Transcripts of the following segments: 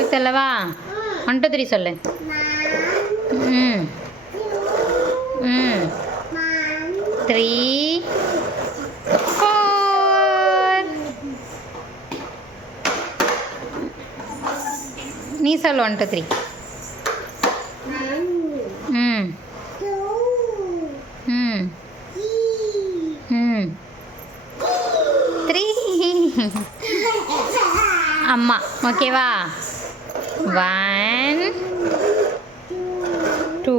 டூக்கு சொல்லவா? 1 2 3 சொல்லு. ம் ம் 3 4 நீ சொல்லு 1 2 3. ம் ம் ம் 3 அம்மா ஓகேவா? 1 2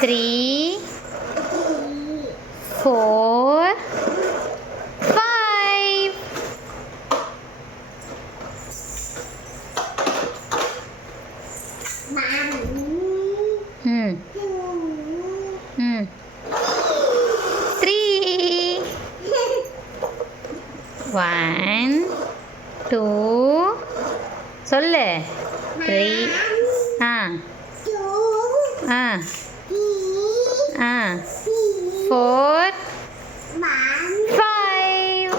3 4 5 ம் ம் 3 1 2 சொல்லு 3 ஆ ஆ ஆ 4 5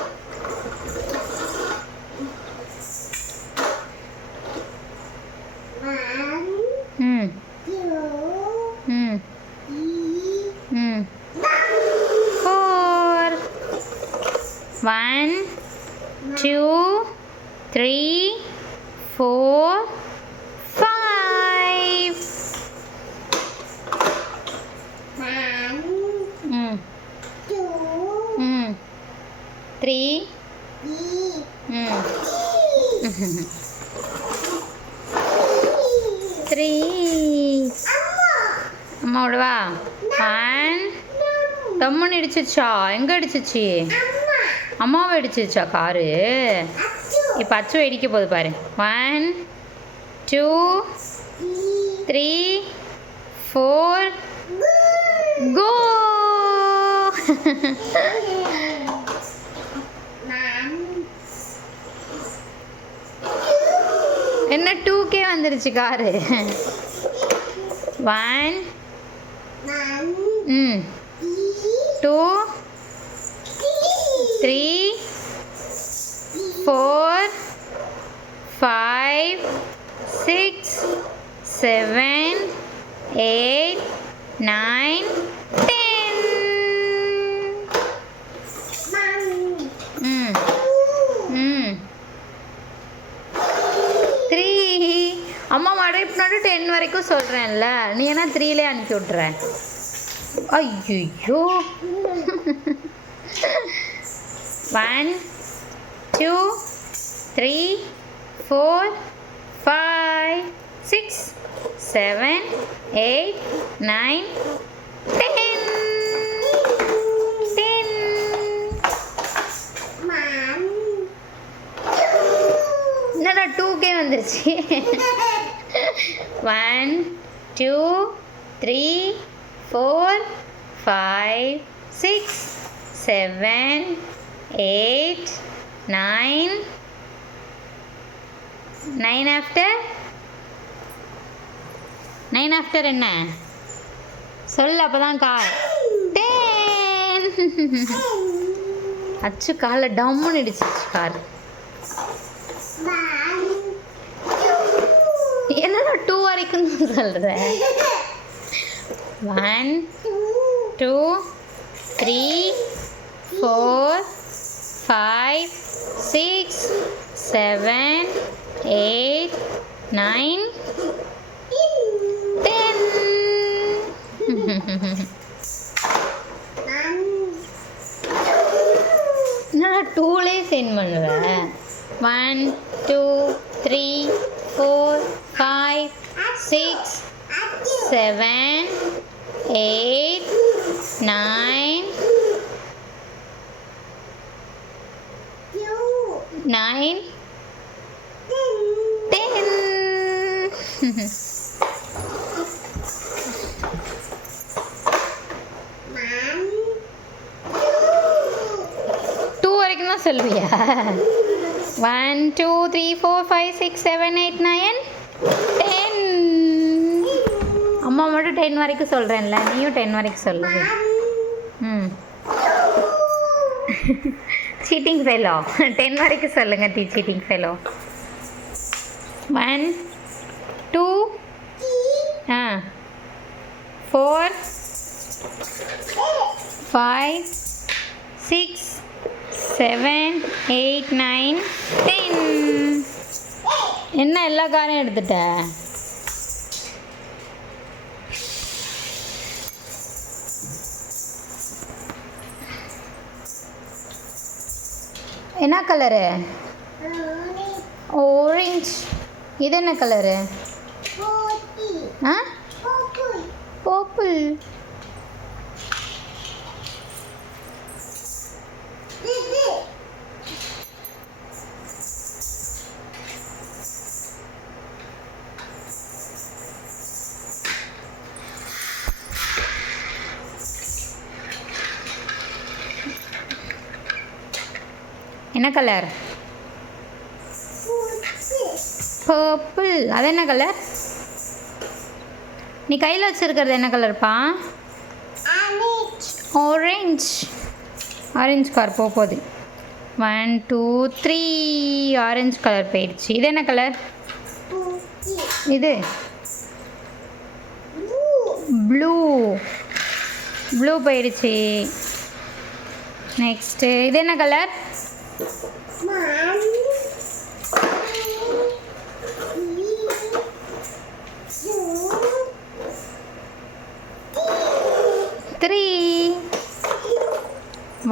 ம் ம் ம் 4 1 2 3 4 5 ம் ம் 3 ம் 3 அம்மா விடவா? 1 தம்முன்னு இடிச்சிச்சா? எங்கே இடிச்சிச்சு? அம்மாவை இடிச்சிச்சா காரு? இப்போ அச்சு இடிக்க போகுது பாரு. 1 2 3 4 கோ என்ன 2K வந்துருச்சு காரு. 1 ம் 2 3 4 5 6 7 8 9 10 ம் ம் 3 அம்மா மறுபடியும் 10 வரைக்கும் சொல்கிறேன்ல, நீ என்ன 3லே அனுப்பி விட்ற? ஐயோ 1 2 3 4 5 6 7 8 9 10 என்னடா 2K வந்துருச்சு. 1 2 3 4 5 6 7 8 9 9 ஆஃப்டர் என்ன சொல்லு? அப்போதான் கால் 10. அச்சு காலில் டம்முன்னு இடிச்சிச்சு கார். என்னடா 2 வரைக்கும் சொல்கிற? 1 2 3 4 5 6 7 8 9 10. என்னடா 2லே சென்ட் பண்ணுவேன். 1 2 3 4 5 6 7 8 9 9 10. 2 வரைக்கும் தான் சொல்லுவியா? 1 2 3 4 5 6 7 8 9 10. அம்மா மட்டும் 10 வரைக்கும் சொல்கிறேன்ல, நீயும் 10 வரைக்கும் சொல்லுது. ம் சீட்டிங் ஃபெலோ 10 வரைக்கும் சொல்லுங்கள். Seating fellow 1 2 4 5 6 7 8 9 10. என்ன எல்லா காரையும் எடுத்துட்ட? என்ன கலரு? ஆரஞ்ச். இது என்ன கலரு? பர்பிள். என்ன கலர்? பர்பிள். அது என்ன கலர்? நீ கையில் வச்சுருக்கிறது என்ன கலர்ப்பா? ஆரஞ்ச். ஆரஞ்ச் கார் போகுது. 1 2 3 ஆரஞ்ச் கலர் போயிடுச்சு. இது என்ன கலர்? இது ப்ளூ. ப்ளூ போயிடுச்சு. நெக்ஸ்ட்டு இது என்ன கலர்? 3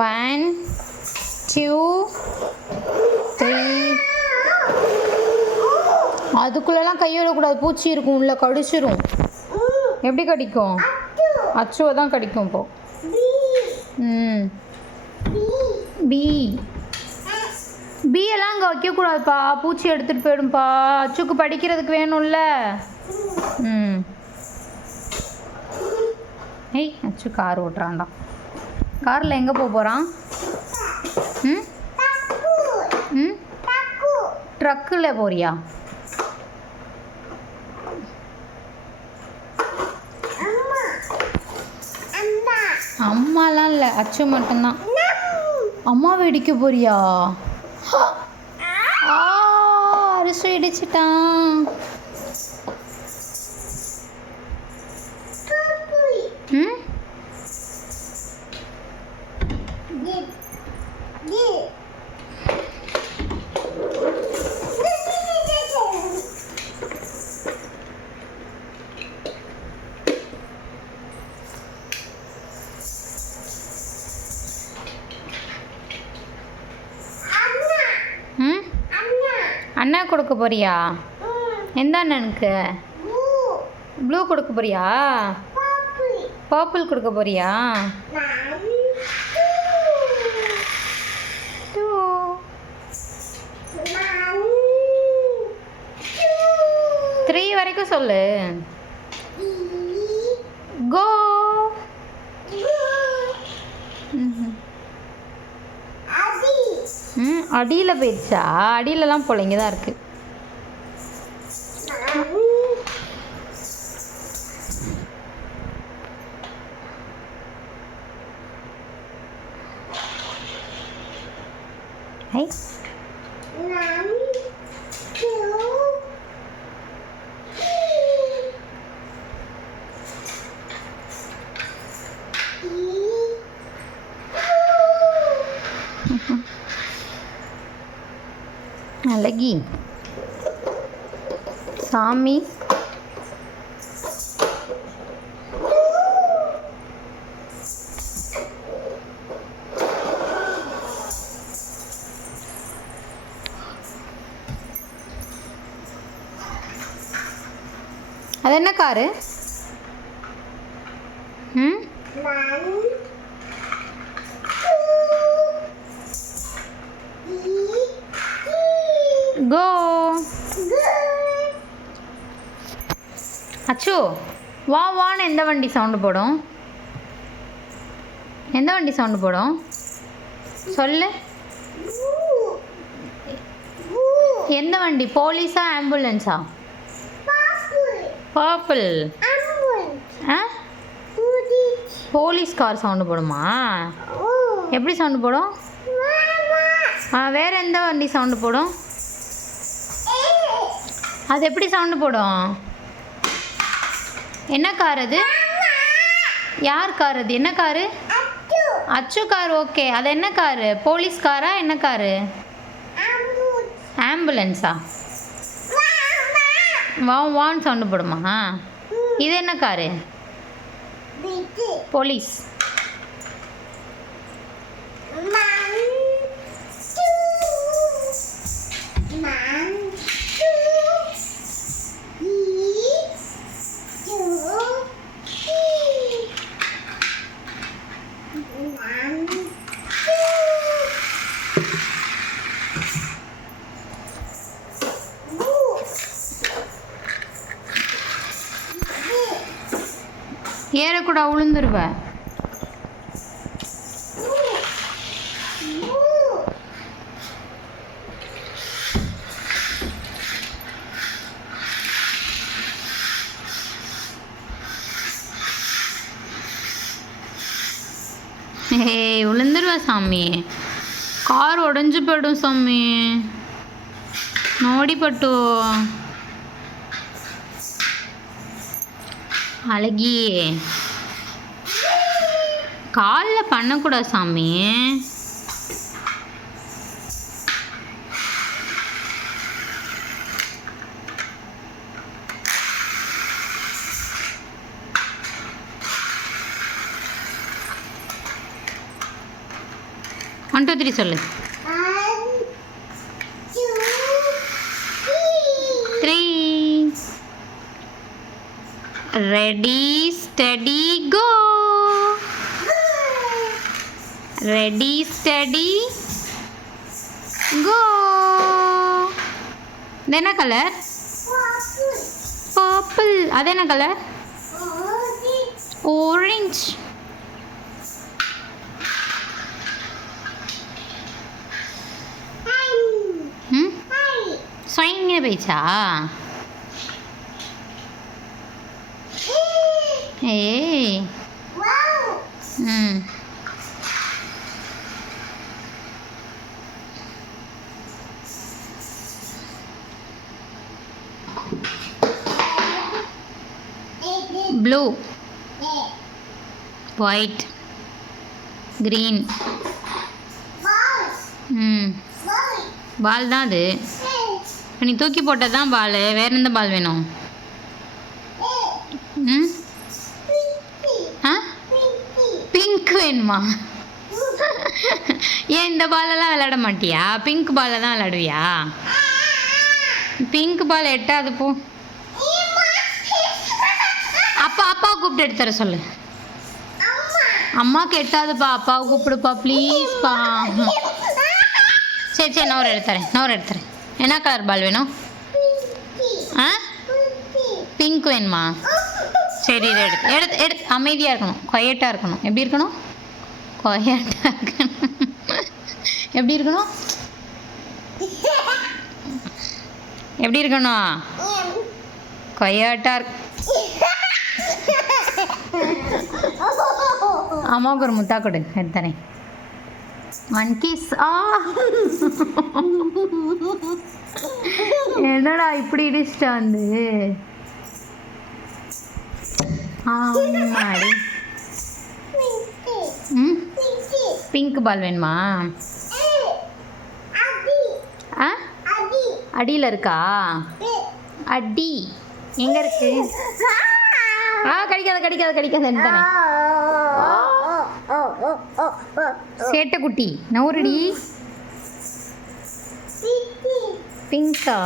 1 2 3. அதுக்குள்ளெல்லாம் கையிடக்கூடாது, பூச்சி இருக்கும் உள்ள, கடிச்சிரும். எப்படி கடிக்கும்? அச்சுவை தான் கடிக்கும் இப்போ. பி. பி எல்லாம் அங்கே வைக்கக்கூடாதுப்பா, பூச்சி எடுத்துகிட்டு போயிடும்ப்பா. அச்சுக்கு படிக்கிறதுக்கு வேணும்ல. ஏய், அச்சு கார் ஓட்டுறான்டா. காரில் எங்கே போகிறான்? ட்ரக்கில் போறியா? அம்மாலாம் இல்லை, அச்சு மட்டும்தான். அம்மாவை இடிக்க போறியா? அரிசி இடிச்சிட்டான். அண்ணா கொடுக்க போறியா? எந்த அண்ணனுக்கு? ப்ளூ கொடுக்க போறியா? பர்பிள் கொடுக்க போறியா? 3 வரைக்கும் சொல்லு. கோ. அடியில் போயிடுச்சா? அடியிலலாம் போல, இங்கே தான் இருக்குது. ஐ அழகி சாமி. அது என்ன காரு? கோ. அச்சு வா வான்னு எந்த வண்டி சவுண்டு போடும்? எந்த வண்டி சவுண்டு போடும் சொல்லு. எந்த வண்டி? போலீஸா ஆம்புலன்ஸா? பர்பிள். போலீஸ் கார் சவுண்டு போடுமா? எப்படி சவுண்டு போடும்? வேறு எந்த வண்டி சவுண்டு போடும்? அது எப்படி சவுண்டு போடும்? என்ன கார் அது? யார் கார் அது? என்ன காரு? அச்சு கார். ஓகே, அது என்ன காரு? போலீஸ் காரா? என்ன காரு? ஆம்புலன்ஸா? வான் சவுண்டு போடுமா? இது என்ன காரு? போலீஸ். ஏறக்கூட உளுந்துருவ. விழுந்துருவ சாமி. கார் உடஞ்சு போயிடும் சாமி. நோடி பட்டு அழகி காலில் பண்ணக்கூடாது சாமி. ஒன் டூ த்ரீ சொல்லு. 3. ரெடி ஸ்டடி கோ. ரெடி ஸ்டடி கோ. இது என்ன கலர்? பர்பிள். அது என்ன கலர்? ஆரஞ்சு. சைங்க போயிச்சா? ஏய் ப்ளூ, ஒயிட், க்ரீன். பால் தான் அது. நீ தூக்கி போட்டது தான் பால். வேற எந்த பால் வேணும்? பிங்க் வேணுமா? ஏன் இந்த பாலெல்லாம் விளையாட மாட்டியா? பிங்க் பாலில் தான் விளையாடுவியா? பிங்க் பால் எட்டாது போ. அப்பா கூப்பிட்டு எடுத்து தர சொல்லு. அம்மாவுக்கு எட்டாதுப்பா, அப்பாவை கூப்பிடுப்பா ப்ளீஸ்ப்பா. சரி நான் ஒரு எடுத்துறேன். என்ன கலர் பால் வேணும்? பிங்க் வேணுமா? சரி இதை எடுத்து அமைதியாக இருக்கணும், கொயட்டாக இருக்கணும். எப்படி இருக்கணும்? கொயட்டாக இருக்கணும். எப்படி இருக்கணும்? கொயட்டாக இருக்கு. அம்மாவுக்கு ஒரு முத்தா கொடு, எடுத்துறேன். 1 kiss. என்னடா இப்படி இடிச்சிட்ட வந்து? ஆமாடி. பிங்க் பால் வேணுமா? அடியில் இருக்கா? அடி எங்க இருக்கு? கடிக்காத. சேட்டை குட்டி நவுரடி. பிங்கா?